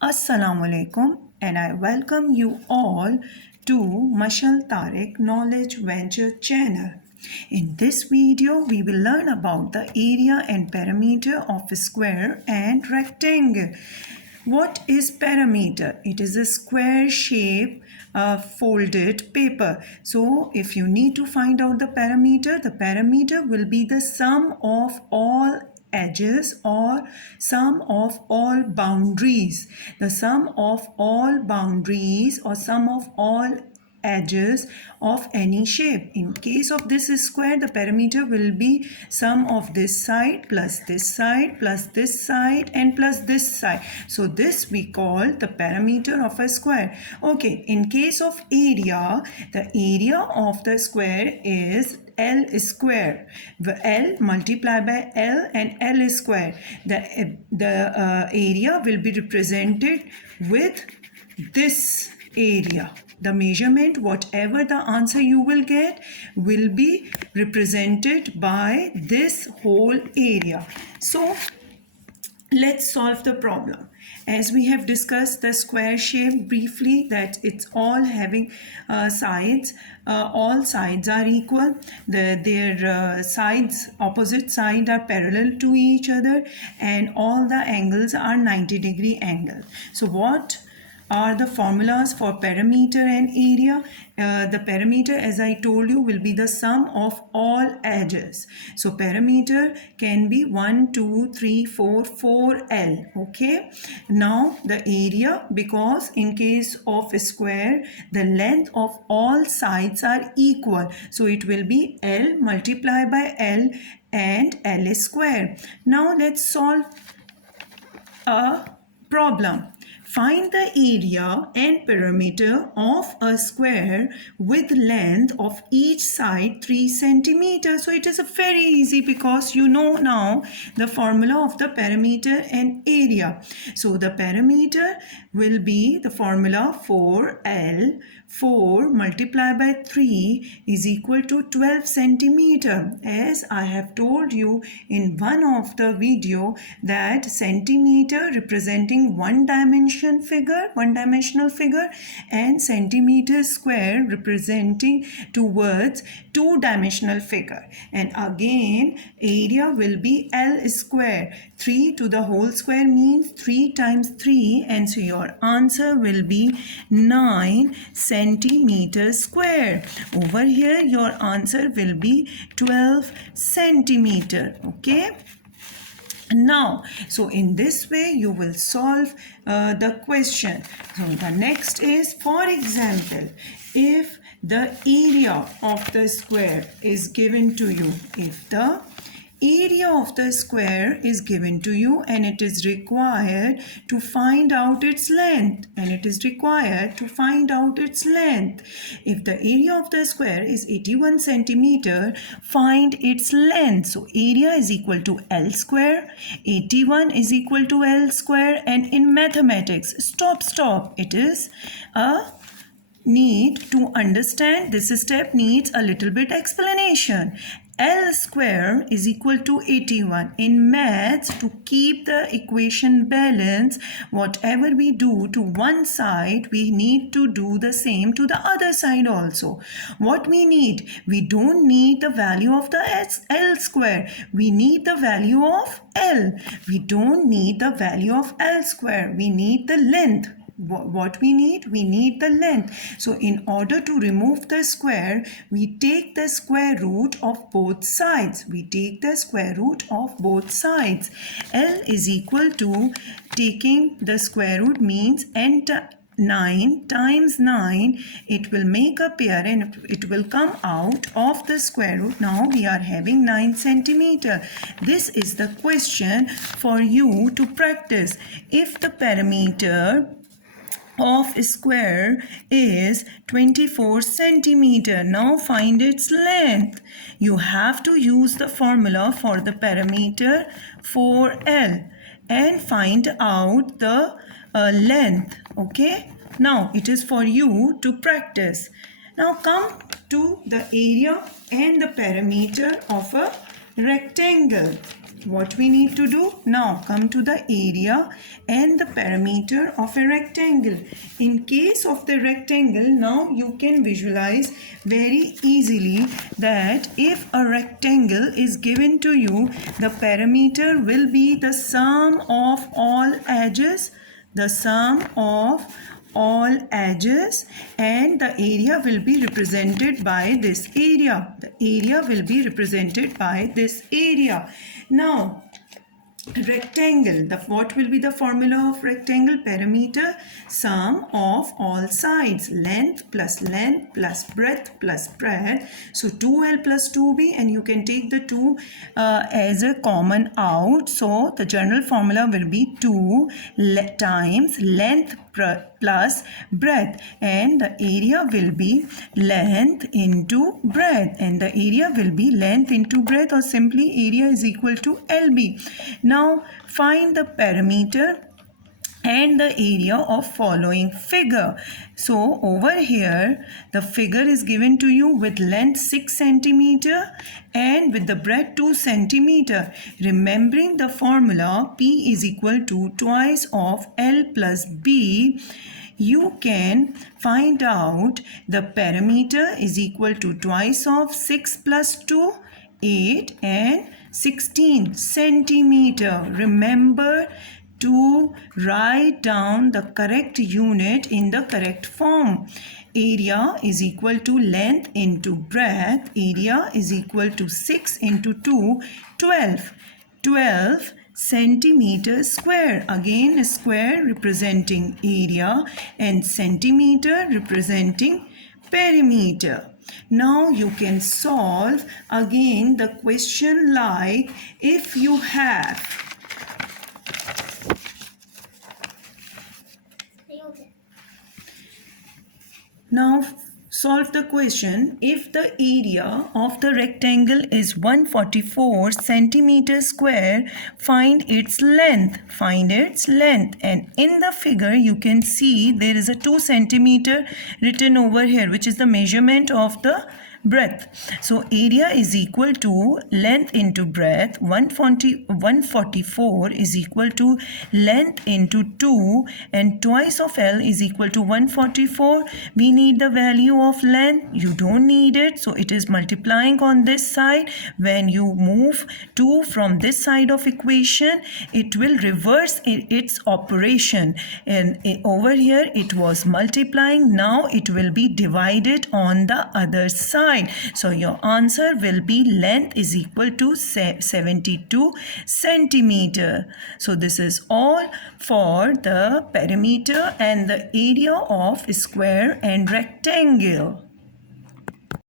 Assalamu alaikum, and I welcome you all to Mashal Tariq Knowledge Venture channel. In this video, we will learn about the area and perimeter of a square and rectangle. What is perimeter? It is a square shape folded paper. So if you need to find out the perimeter will be the sum of all edges or sum of all boundaries. The sum of all boundaries or sum of all edges of any shape. In case of this square, the perimeter will be sum of this side plus this side plus this side and plus this side. So this we call the perimeter of a square. Okay, in case of area, the area of the square is L square. L multiplied by L and L square. The area will be represented with this area. The measurement, whatever the answer you will get, will be represented by this whole area. So let's solve the problem. As we have discussed the square shape briefly, that it's all having sides, all sides are equal, their sides, opposite side are parallel to each other, and all the angles are 90-degree angle. So what are the formulas for perimeter and area? The perimeter, as I told you, will be the sum of all edges. So perimeter can be 1, 2, 3, 4, 4L. Okay. Now the area, because in case of a square, the length of all sides are equal. So it will be L multiplied by L and L square. Now let's solve a problem. Find the area and perimeter of a square with length of each side 3 centimeters. So it is very easy because you know now the formula of the perimeter and area. So the perimeter will be the formula 4L. 4 multiplied by 3 is equal to 12 centimeter. As I have told you in one of the video that centimeter representing one dimensional figure and centimeter square representing towards two-dimensional figure. And again area will be L square. 3 to the whole square means 3 times 3, and so your answer will be 9 centimeters square. Over here your answer will be 12 centimeter. Okay. Now, so in this way you will solve the question. So the next is, for example, if the area of the square is given to you, if the area of the square is given to you and it is required to find out its length, if the area of the square is 81 centimeter, find its length. So area is equal to L square, 81 is equal to L square, and in mathematics, stop, it is a need to understand. This step needs a little bit explanation. L square is equal to 81. In maths, to keep the equation balanced, whatever we do to one side, we need to do the same to the other side also. What we need? We don't need the value of the L square. We need the value of L. We don't need the value of L square. We need the length. What we need? We need the length. So in order to remove the square, we take the square root of both sides. L is equal to, taking the square root means 9 times 9, it will make a pair and it will come out of the square root. Now we are having 9 centimeter. This is the question for you to practice. If the perimeter of a square is 24 centimeter. Now find its length. You have to use the formula for the perimeter 4L and find out the length. Okay. Now it is for you to practice. Now come to the area and the perimeter of a rectangle. what we need to do now, come to the area and the perimeter of a rectangle. In case of the rectangle, now you can visualize very easily that if a rectangle is given to you, the perimeter will be the sum of all edges, the sum of all edges, and the area will be represented by this area. The area will be represented by this area. Now, rectangle, what will be the formula of rectangle? Perimeter, sum of all sides, length plus breadth plus breadth. So 2L plus 2B, and you can take the 2 as a common out. So the general formula will be 2 times length plus breadth, and the area will be length into breadth, and the area will be length into breadth, or simply area is equal to LB. Now find the perimeter and the area of following figure. So over here the figure is given to you with length 6 centimeter and with the breadth 2 centimeter. Remembering the formula P is equal to twice of L plus B, you can find out the perimeter is equal to twice of 6 plus 2, 8, and 16 centimeter. Remember to write down the correct unit in the correct form. Area is equal to length into breadth. Area is equal to 6 into 2, 12. 12 centimeter square. Again, a square representing area and centimeter representing perimeter. Now you can solve again the question like, if you have now solve the question. If the area of the rectangle is 144 centimeter square, find its length. Find its length. And in the figure you can see there is a 2 centimeter written over here, which is the measurement of the breadth. So area is equal to length into breadth. 144 is equal to length into 2, and twice of L is equal to 144. We need the value of length. You don't need it, so it is multiplying on this side. When you move 2 from this side of equation, it will reverse its operation, and over here it was multiplying. Now it will be divided on the other side. So your answer will be length is equal to 72 centimeter. So this is all for the perimeter and the area of square and rectangle.